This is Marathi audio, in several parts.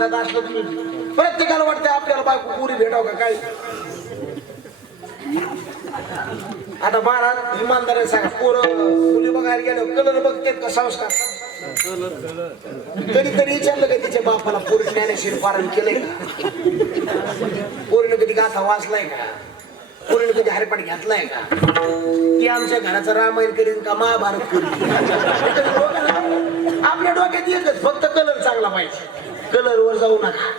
म्हणतात असलं तुम्ही प्रत्येकाला वाटतं आपल्याला बायको पुरी भेटाव का काय. आता महाराज इमानदार सांगा पोरं मुली बघायला गेलो कलर बघतेत का संस्कार. कधीतरी विचारलं का तिच्या बापाला पोरी ज्ञानेश्वर पारण केलंय का, पोरीनं कधी गाथा वाचलाय का, पोरीनं कधी हरिपाठ घेतलाय का, की आमच्या घराचं रामायण करीन का महाभारत करीन. आपल्या डोक्यात एकच फक्त कलर चांगला पाहिजे. कलर वर जाऊ नका.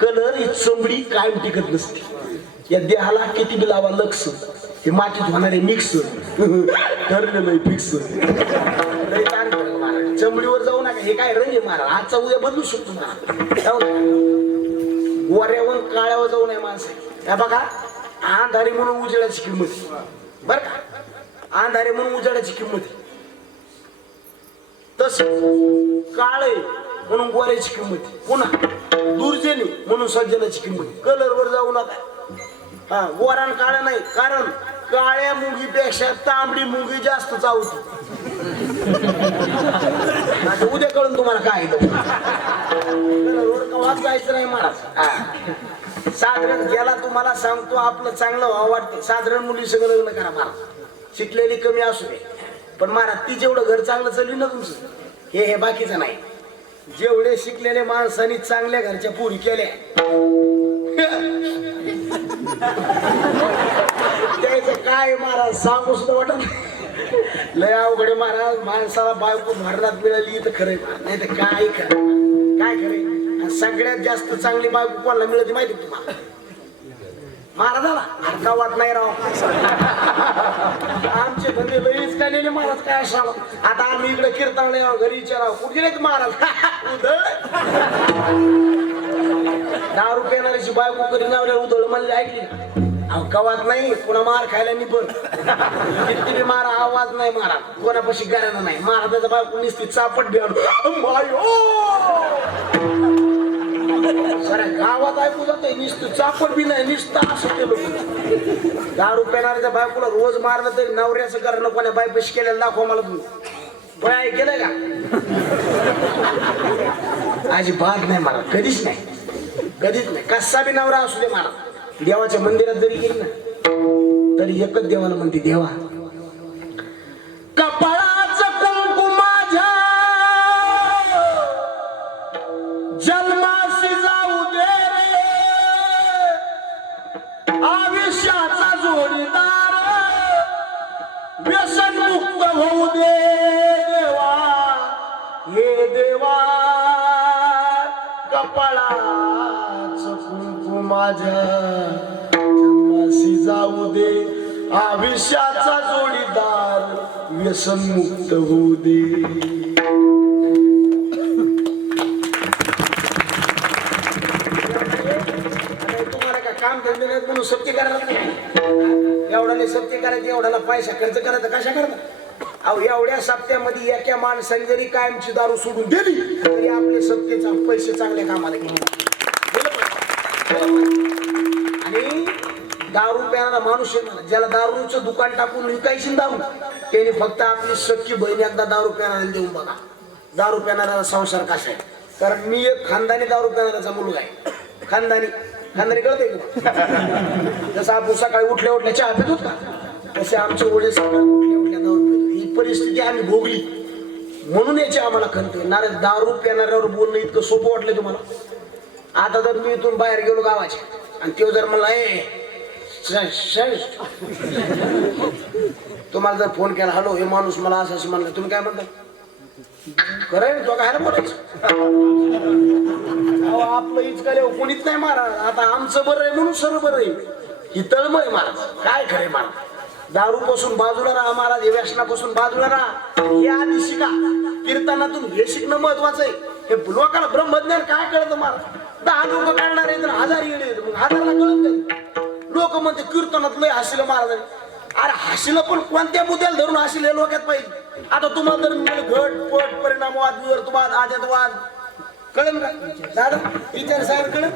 कलर ही चमडी कायम टिकत नसते. या देहाला किती बी लावा लक्ष हे मातीत होणारे मिक्स ठरलेलं फिक्स. चमडीवर जाऊ नका. हे काय रंग आहे महाराज, आजचा उद्या बदलू शकतो ना. गोऱ्यावर काळ्यावर जाऊ नये माणसं. या बघा अंधारी म्हणून उजेडाची किंमत बर का, अंधारे म्हणून उजेडाची किंमत तस काळे म्हणून गोऱ्याची किंमत, पुन्हा दुर्जनी म्हणून सज्जनाची किंमत. कलर वर जाऊ नका. हा गोरान काळा नाही, कारण काळ्या मुंगीपेक्षा तांबडी मुंगी जास्त चावते. उद्या कळून तुम्हाला काय जायचं नाही महाराज. साधारण गेला तुम्हाला सांगतो आपलं चांगलं व्हावं वाटतं. साधारण मुली सगळं लग्न करा महाराज. शिकलेली कमी असू दे पण महाराज ती जेवढं घर चांगलं चालू ना तुमचं हे बाकीचं नाही. जेवढे शिकलेले माणसांनी चांगल्या घरच्या पुरी केल्या त्याचं काय महाराज सांगू सुद्धा वाटत. लय अवघडे महाराज. माणसाला बायको भरणात मिळाली तर खरंय, नाही तर काय काय खरंय. सगळ्यात जास्त चांगली बायको कोणाला मिळते माहिती तुम्हाला? महाराजाला. हरका वाट नाही राव. आमचे धंदे लईच काढलेले महाराज काय असावं. आता आम्ही इकडे कीर्तनाला घरी विचारावं कुठे गेले महाराज. दारू पेणाऱ्याची बायको करी नावल्या उधळ म्हणले ऐकली ना. कवात नाही पुन्हा मार खायला निपण किती बी मारा आवाज नाही मारा कोणापाशी गाण्यानं नाही. महाराजाचा बायको निसती चापट बी साऱ्या गावात ऐकू जाते नुसतं चापट बी नाही नुसतं असं केलं. दारू पेणाऱ्याच्या बायकोला रोज मारलं तरी नवऱ्याचं करणं कोण्या बायपाशी केलेलं दाखवा मला तुम्ही. पण ऐकलंय का? अजिबात नाही मला कधीच नाही कधीच नाही. कसा बी नवरा असू दे मला. देवाच्या मंदिरात जरी गेली ना तरी एकच देवाला म्हणते देवा कपाळाचं कुंकू माझ्या जन्माशी जाऊ दे रे, आयुष्याचा जोडीदार व्यसन मुक्त होऊ दे देवा. हे देवा कपाळाचं कुंकू माझ्या जन्माशी जाऊ दे, आयुष्याचा जोडीदार व्यसन मुक्त होऊ दे. तुम्हाला काय काम धंदे नाही म्हणून सत्य करायला एवढ्याने सत्य करायचं एवढ्याला पैसा खर्च करायचा कशा करता. अहो एवढ्या सप्त्यामध्ये एका माणसाने जरी कायमची दारू सोडून दिली तरी आपले सत्तेचा पैसे चांगल्या कामाला गेले. आणि दारू प्यायला माणूस आहे ना ज्याला दारूचं दुकान टाकून विकायची दारू त्याने फक्त आपली सख्खी बहीण एकदा दारू प्यायला देऊन बघा. दारू प्यायणारा संसार कसा आहे. कारण मी एक खानदानी दारू प्यायणाराचा मुलगा आहे. खानदानी कळते का? जसं आपण सकाळी उठल्या चहा पित होत का तसे आमचे वडील सकाळी उठल्या दारू पितो. ही परिस्थिती आम्ही भोगली म्हणून याची आम्हाला खंत आहे. नारे दारू प्यायणाऱ्यावर बोलणं इतकं सोपं वाटलं तुम्हाला. आता जर मी इथून बाहेर गेलो गावाचे आणि तो जर मला तुम्हाला जर फोन केला हॅलो हे माणूस मला असं म्हणलं तुम्ही काय म्हणता खरंय तो काय बोलायचं. आपलं इचकाले कोणीच नाही महाराज. आता आमचं बरं आहे म्हणून सर्व बरं आहे. ही तळमळ महाराज काय खरंय महाराज. दारू पासून बाजूला राहा महाराज. व्यसनापासून बाजूला राहा. हे आधी शिका. कीर्तनातून हे शिकणं महत्वाचं आहे. हे लोकांना ब्रह्मज्ञान काय कळतं महाराज. 10 लोक काढणार आहे तर 1000 येणे मग 1000ला कळत नाही. लोक म्हणते कीर्तनात लय हसलं महाराज. अरे हसलं पण कोणत्या मुद्द्याला धरून हसलं हे लोकात पाहिजे. आता तुम्हाला तर घट पट परिणामवाद विवर्तवाद आजातवाद कळेल का दादा विचार साहेब कळेल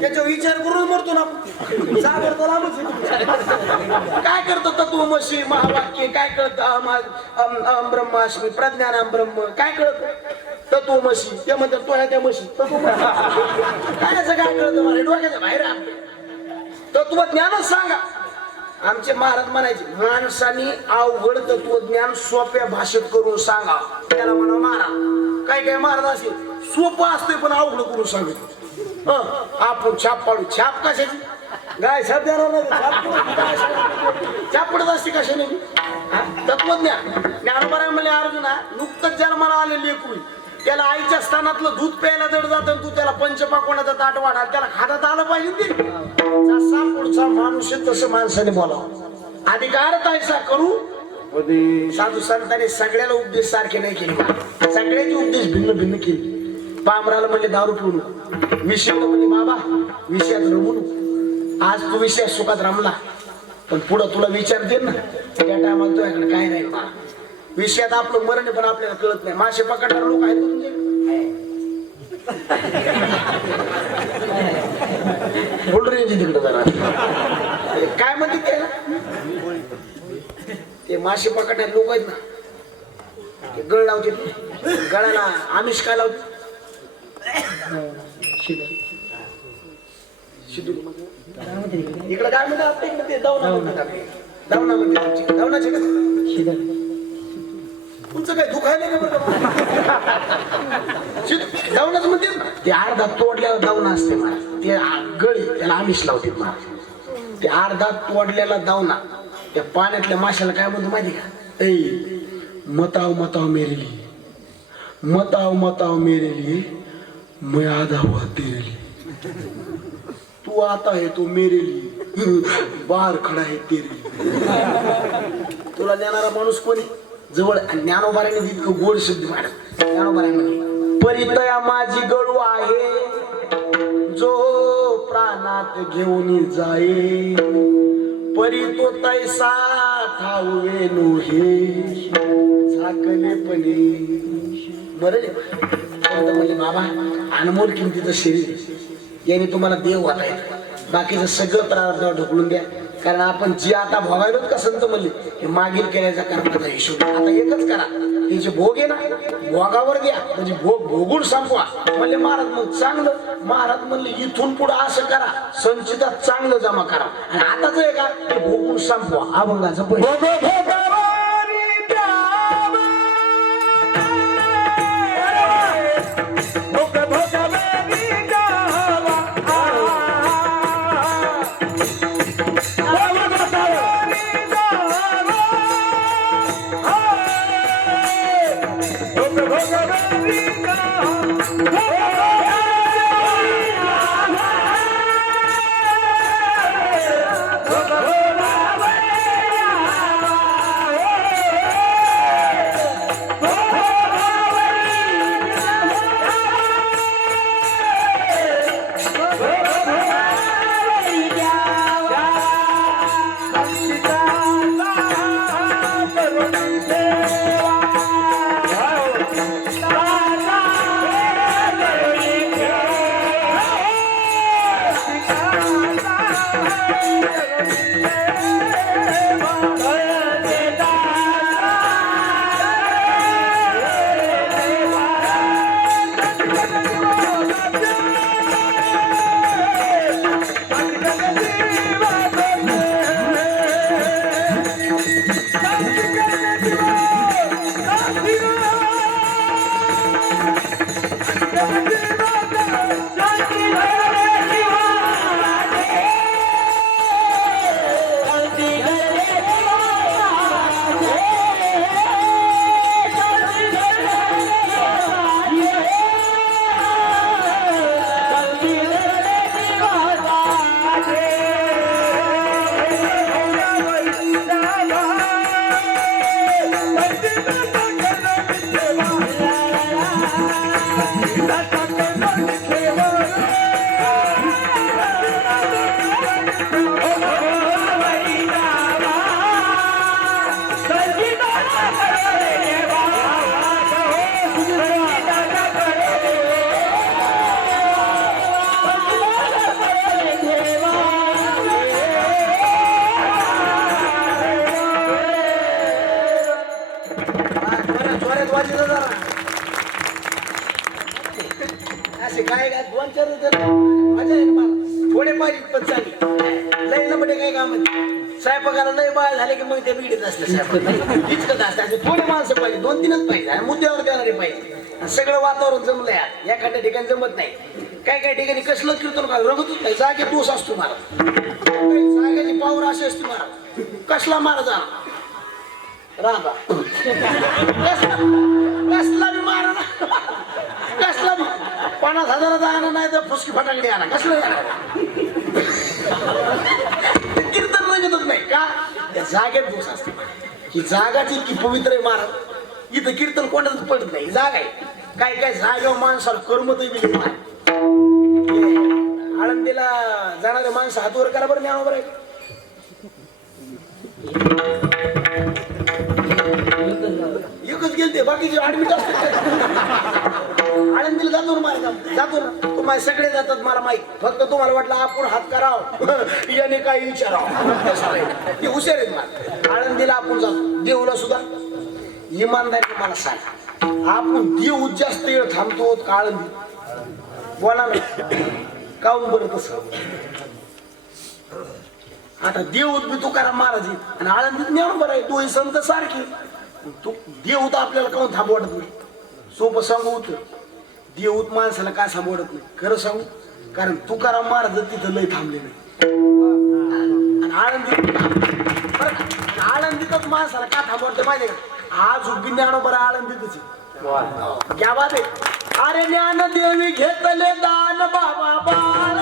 त्याच्यावर विचार करून मरतो ना काय करतो तत्वमसी महावाक्य काय कळतं ब्रह्मास्मी प्रज्ञानाम ब्रह्म काय कळत तत्वमसी ते म्हणतात तो ह्या त्या म्हशी तत्वमसी काय असं काय कळतं मला डोक्याच्या बाहेर तत्वज्ञानच सांगा. आमचे महाराज म्हणायचे माणसाने अवघड तत्वज्ञान सोप्या भाषेत करून सांगा त्याला म्हणा महाराज. काय काय महाराज असेल सोपं असते पण अवघड करून सांगत. आपण छाप पाडू छाप कशाची गाय छाप छाप पडत असते कशाने तत्वज्ञान. ज्ञानोबा म्हणले अर्जुना नुकतंच जन्माला आले लेकरू त्याला आईच्या स्थानातलं दूध प्यायला जड जातं तू त्याला पंचपाकोणाचा ताट वाढा त्याला खातात आलं पाहिजे ते. जसा पुढचा माणूस आहे तसं माणसाने बोलावं. अधिकार तैसा करू साधू संतांनी सगळ्याला उपदेश सारखे नाही केले. सगळ्याचे उपदेश भिन्न भिन्न केले. पामराला म्हणले दारू पिऊ नको विषयाला म्हणजे बाबा विषयात रमू नको. आज तू विषयात सुखात रमला पण पुढं तुला विचार दे ना त्या टायमाला तुझ्याकडे काय नाही बा. विषयात आपलं मरण पण आपल्याला कळत नाही. मासे पकडणारे लोक आहेत तुमचे बोल रेंज तिकडे जरा काय म्हणते त्याला ते मासे पकडणारे लोक आहेत ना ते गळ लावते गळाला आमिष काय लावते इकडे काय म्हणतात आपल्या इकडे ते दावना म्हणतात. दावना म्हणते दावनाचे का तुमचं काय दुखायला का बरं दावनाच म्हणते ते अर्धा तोडल्यावर दावना असते मला ते गळी त्याला आमिष लावते मला. ते अर्धा तोडलेला दावना त्या पाण्यातल्या माशाला काय म्हणतो माहिती का ऐ मताव मताव मेरे लिए मताव मताव मेरे लिए मैं आधा हुआ तेरे लिए तू आता है तो मेरे लिए बाहर खडा है तेरे लिए. तुला देणारा माणूस कोणी जवळ ज्ञानोबाराने इतकं गोड शब्द मारत. ज्ञानोबाराने परितया माझी गळू आहे जो प्राणात घेऊन जाये परी तो तैसा ठाऊवे नोहे झाकले पणे बरं म्हणजे बाबा अनमोल किमतीचं शरीर याने तुम्हाला देव होता येत बाकीचं सगळं प्रार्थना ढकलून द्या. कारण आपण जे आता भोगायलोत का संत म्हणले हे मागील केल्याचा कर्माचा हिशोब आता एकच करा. हे जे भोग आहे ना भोगावर द्या म्हणजे भोग भोगून संपवा म्हणले महाराज. मग चांगलं महाराज म्हणले इथून पुढे असं करा संचितात चांगलं जमा करा आणि आताच आहे का ते भोगून संपवा अभंगाचं पैसे माझी पण चांगली लय नंबर काय काम स्वयंपाकाला लय बाळ झाले की मग ते बिघडत असले स्वयंपाक इतकंच असते थोडे माणसं पाहिजे 2-3च पाहिजे आणि मुद्द्यावर देणारे पाहिजे सगळं वातावरण जमलंय एखाद्या ठिकाणी जमत नाही काही ठिकाणी कसलं कीर्तन का रमतच नाही जागे दोष असतो मला जागेची पावर अशी असते मला कसला मारा जा रागा कसला बी मारा ना कसला बी 50,000 आणा नाही तर फुसकी फटाकडी आणा कसलं कीर्तन रंगतच नाही का त्या जागेत दोष असते ही जागाची इतकी पवित्र आहे महाराज इथं कीर्तन कोणाच पडत नाही जागा आहे काय काय जागेवर माणसाला कर्मतही बिली आळंदीला जाणारे माणसं हातवर करा बरं ज्ञानोबर आहे एकच गेलते बाकीचे ऍडमिट असतात आळंदीला जातो ना जातो ना तुम्हाला सगळे जातात मला माहित फक्त तुम्हाला वाटलं आपण हात कराव याने काय विचारावं ते हुशार आहेत मला आळंदीला आपण जातो देऊला सुद्धा इमानदारी मला सांग आपण देऊ जास्त वेळ थांबतो का आळंदी बोला ना काऊन बरं तसं आता देऊत बी तुकाराम महाराज आणि आळंदीत ज्ञान बरं आहे दोन्ही संत सारखी तू देऊत आपल्याला काऊन थांबवत नाही सोपं सांगू होतं देऊत माणसाला काय थांबवत नाही खरं सांगू कारण तुकाराम महाराज तिथं लय थांबले नाही आणि आळंदीतच माणसाला का थांबवत माहिती का आज उभी ज्ञान बरं आळंदीतच क्या बात आहे अरे ज्ञान देवी घेतले दान बाबा बाळ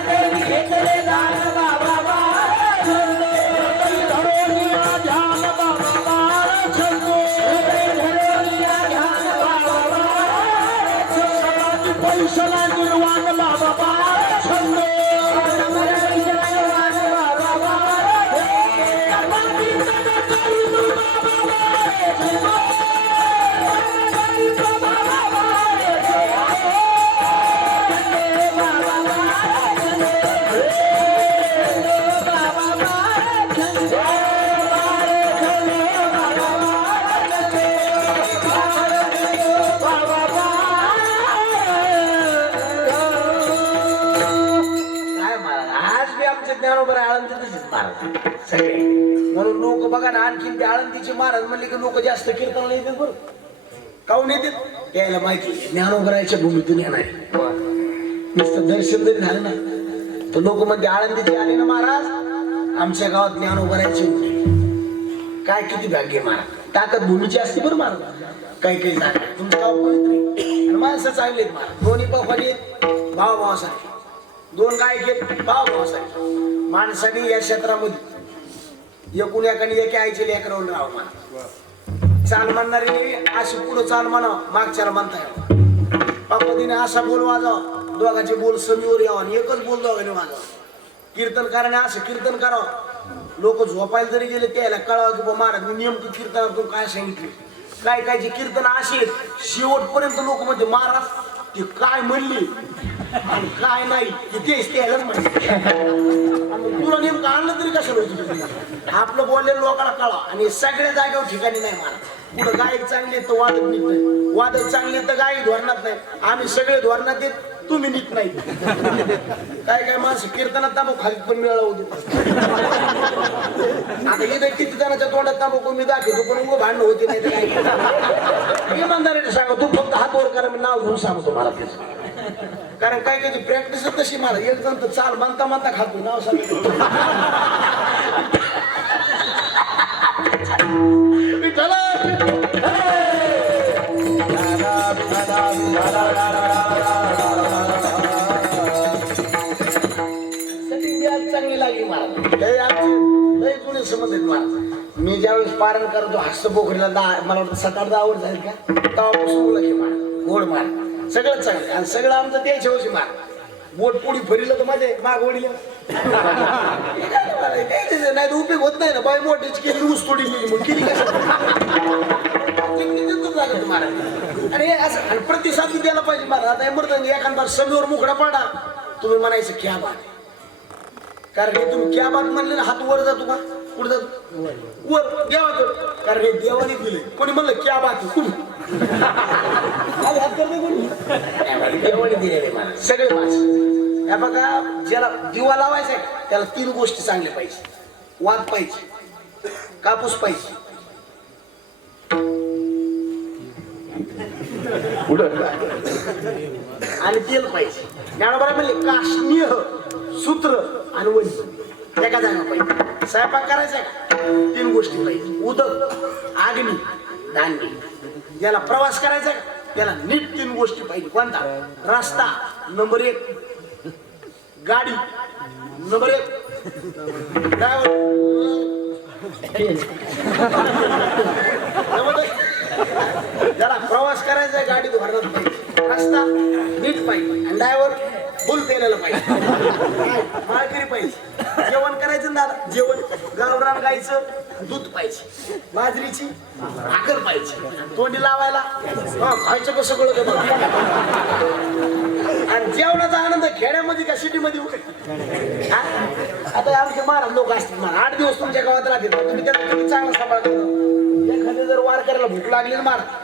देवी घेतले दान बाबा बाळ ध्यान बाबा बाळ पैशाला निर्वाण बाबा बाळ म्हणून लोक बघा ना आणखीन ते आळंदीचे महाराज म्हणले की लोक जास्त कीर्तनाला येतात बरं काऊन येतात त्याला माहिती ज्ञानोबरायच्या भूमीतून येणार नुसतं दर्शन जरी झालं ना तर लोक मध्ये आळंदीचे आले ना महाराज आमच्या गावात ज्ञानोबरायचे काय किती भाग्य महाराज ताकद भूमीची असते बरं महाराज काही जागा तुमचं गाव पवित्र आणि माणसं चांगले आहेत महाराज दोन्ही पखवाडी भाव भावासारखे दोन गायक भाव भावासारखे माणसाने या क्षेत्रामध्ये एकूण एकाने एके आईचे लेकरावून राहावं म्हणा चाल म्हणणारी अशी पुढं चाल म्हणा मागच्याला म्हणताय पद्धतीने असा बोल वाजावा दोघांचे बोल समीवर यावं आणि एकच बोल दोघांनी वाजावं कीर्तन कराने असं कीर्तन करावं लोक झोपायला जरी गेले त्याला कळावं की महाराज मी नेमकं कीर्तनातून काय सांगितले काय कायचे कीर्तन असे आहेत शेवटपर्यंत लोक म्हणजे महाराज ते काय म्हणले आणि काय नाही तेच त्यालाच म्हणते तुला नेमकं आणलं तरी कसं होतं आपलं बोललेलं लोकांना कळा आणि सगळ्या जागेवर ठिकाणी नाही मला पुढं गायक चांगले तर वादक नीट नाही वादक चांगले तर गायक धोरणात नाही आम्ही सगळे धोरणात येत तुम्ही नीट नाही काय काय माणसं कीर्तनात तांबू खाली पण मिळवू देत आता इथं किती जणांच्या तोंडात तांबू मी दाखवतो पण उभं भांडण होते नाही तर काय इमानदारीने सांगा तू फक्त हात वर करा मी नाव घेऊन सांगतो मला तेच कारण काय काय प्रॅक्टिस तशी मला एक जण तर चाल म्हणता म्हणता खातो नाव सांगतो चांगली लागली मला लय जुने समज आहेत मला मी ज्यावेळेस पारण करतो हस्त पोखरीला मला वाटतं 7-8 वर्ष झाली का तेव्हापासून ओळख मला गोड मार सगळं चांगलं आणि सगळं आमचं ते शेवशी मार बोट पुढी फरिलं तर माझे माग वडील नाही तर उपयोग होत नाही ना बाई मोठीच केली ऊस तोडी गेली मग केली महाराज आणि असं प्रतिसाद द्यायला पाहिजे महाराज आता मृत एखादा समीवर मुकडा पडा तुम्ही म्हणायचं क्या बात कारण हे तुम्ही क्या बात म्हणले ना हात वर जातो का पुढे जातो वर देवाकडे कारण हे देवाने दिले कोणी म्हणलं क्या बात हात करते कोणी देवाने दिलेले मला सगळे माणसं या बघा, ज्याला दिवा लावायचा आहे त्याला 3 गोष्टी चांगल्या पाहिजे. वात पाहिजे, कापूस पाहिजे आणि तेल पाहिजे. ज्ञानोबा म्हणले काश्मीर सूत्र आणि वही एका जागा पाहिजे. स्वयंपाक करायचा का 3 गोष्टी पाहिजे. उदक, अग्नी, धान्य. ज्याला प्रवास करायचा का त्याला नीट 3 गोष्टी पाहिजे. कोणता? रस्ता नंबर 1, गाडी नंबर 1, ज्याला प्रवास करायचा आहे गाडी धोरणात पाहिजे, रस्ता नीट पाहिजे आणि ड्रायव्हर फुल पेलेला पाहिजे, माळकरी पाहिजे. जेवण करायचं ना दादा, जेवण गावरान गायचं दूध पाहिजे, बाजरीची भाकर पाहिजे, तोंडी लावायला खायचं कसं कळत बघा. आणि जेवणाचा आनंद खेड्यामध्ये का सिटीमध्ये होते? आता आमचे महाराज लोक असतील, 8 दिवस तुमच्या गावात राहतील, तुम्ही त्यांना किती चांगला सांभाळ करता. एखादी जर वार करायला भूक लागली ना महाराज